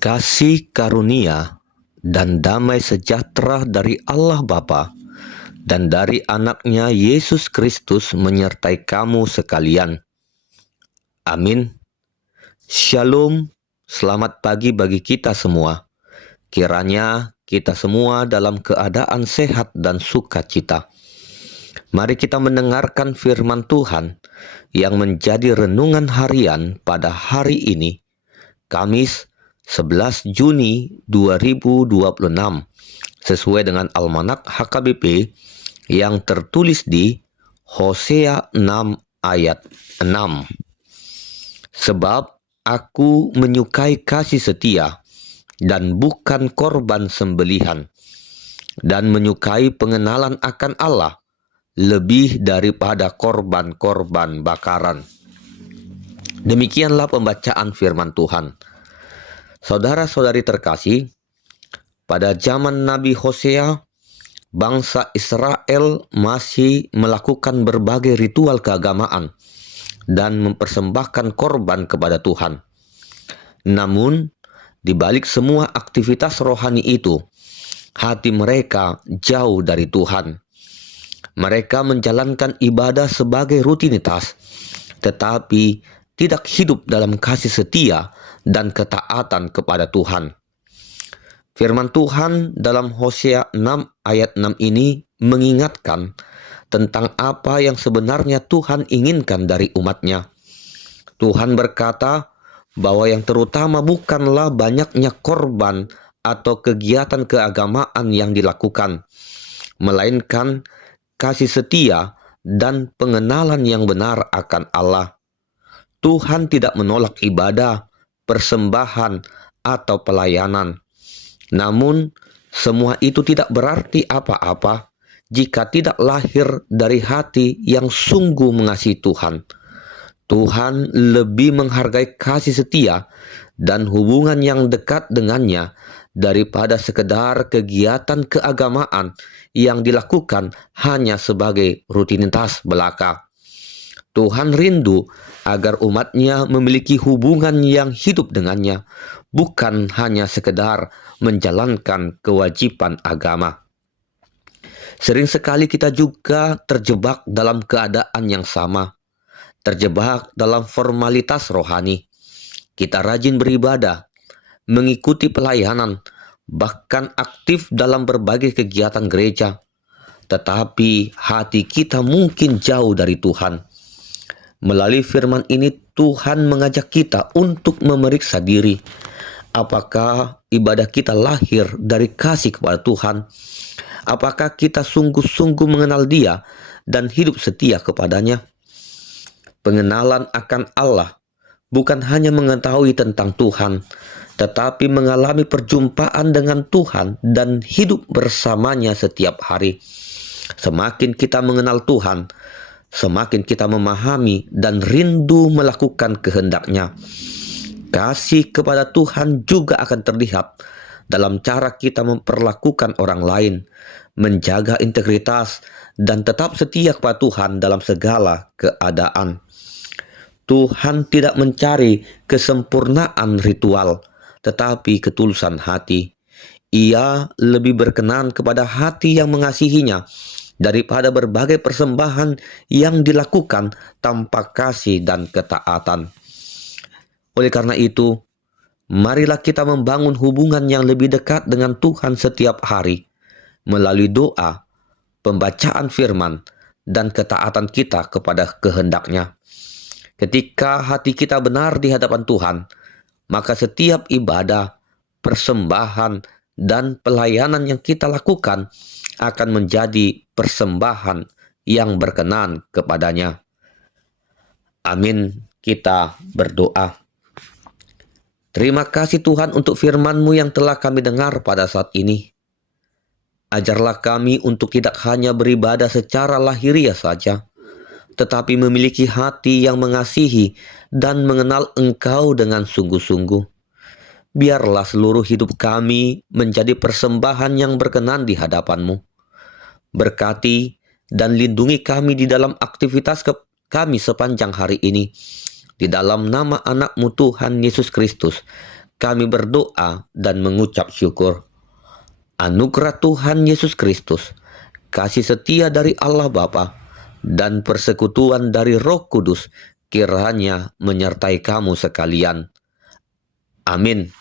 Kasih karunia dan damai sejahtera dari Allah Bapa dan dari anaknya Yesus Kristus menyertai kamu sekalian. Amin. Shalom, selamat pagi bagi kita semua. Kiranya kita semua dalam keadaan sehat dan sukacita. Mari kita mendengarkan firman Tuhan yang menjadi renungan harian pada hari ini, Kamis 11 Juni 2026, sesuai dengan Almanak HKBP yang tertulis di Hosea 6 ayat 6. Sebab aku menyukai kasih setia dan bukan korban sembelihan, dan menyukai pengenalan akan Allah lebih daripada korban-korban bakaran. Demikianlah pembacaan firman Tuhan. Saudara-saudari terkasih, pada zaman Nabi Hosea, bangsa Israel masih melakukan berbagai ritual keagamaan dan mempersembahkan korban kepada Tuhan. Namun, di balik semua aktivitas rohani itu, hati mereka jauh dari Tuhan. Mereka menjalankan ibadah sebagai rutinitas, tetapi tidak hidup dalam kasih setia dan ketaatan kepada Tuhan. Firman Tuhan dalam Hosea 6 ayat 6 ini mengingatkan tentang apa yang sebenarnya Tuhan inginkan dari umatnya. Tuhan berkata bahwa yang terutama bukanlah banyaknya korban atau kegiatan keagamaan yang dilakukan, melainkan kasih setia dan pengenalan yang benar akan Allah. Tuhan tidak menolak ibadah, persembahan, atau pelayanan. Namun, semua itu tidak berarti apa-apa jika tidak lahir dari hati yang sungguh mengasihi Tuhan. Tuhan lebih menghargai kasih setia dan hubungan yang dekat dengannya daripada sekedar kegiatan keagamaan yang dilakukan hanya sebagai rutinitas belaka. Tuhan rindu agar umatnya memiliki hubungan yang hidup dengannya, bukan hanya sekedar menjalankan kewajiban agama. Sering sekali kita juga terjebak dalam keadaan yang sama, terjebak dalam formalitas rohani. Kita rajin beribadah, mengikuti pelayanan, bahkan aktif dalam berbagai kegiatan gereja, tetapi hati kita mungkin jauh dari Tuhan. Melalui firman ini, Tuhan mengajak kita untuk memeriksa diri. Apakah ibadah kita lahir dari kasih kepada Tuhan? Apakah kita sungguh-sungguh mengenal Dia dan hidup setia kepadanya? Pengenalan akan Allah bukan hanya mengetahui tentang Tuhan, tetapi mengalami perjumpaan dengan Tuhan dan hidup bersamanya setiap hari. Semakin kita mengenal Tuhan, semakin kita memahami dan rindu melakukan kehendak-Nya. Kasih kepada Tuhan juga akan terlihat dalam cara kita memperlakukan orang lain, menjaga integritas, dan tetap setia kepada Tuhan dalam segala keadaan. Tuhan tidak mencari kesempurnaan ritual, tetapi ketulusan hati. Ia lebih berkenan kepada hati yang mengasihinya daripada berbagai persembahan yang dilakukan tanpa kasih dan ketaatan. Oleh karena itu, marilah kita membangun hubungan yang lebih dekat dengan Tuhan setiap hari melalui doa, pembacaan firman, dan ketaatan kita kepada kehendak-Nya. Ketika hati kita benar di hadapan Tuhan, maka setiap ibadah, persembahan, dan pelayanan yang kita lakukan akan menjadi persembahan yang berkenan kepadanya. Amin. Kita berdoa. Terima kasih Tuhan untuk firman-Mu yang telah kami dengar pada saat ini. Ajarlah kami untuk tidak hanya beribadah secara lahiriah saja, tetapi memiliki hati yang mengasihi dan mengenal Engkau dengan sungguh-sungguh. Biarlah seluruh hidup kami menjadi persembahan yang berkenan di hadapan-Mu. Berkati dan lindungi kami di dalam aktivitas kami sepanjang hari ini. Di dalam nama anak-Mu Tuhan Yesus Kristus, kami berdoa dan mengucap syukur. Anugerah Tuhan Yesus Kristus, kasih setia dari Allah Bapa, dan persekutuan dari Roh Kudus kiranya menyertai kamu sekalian. Amin.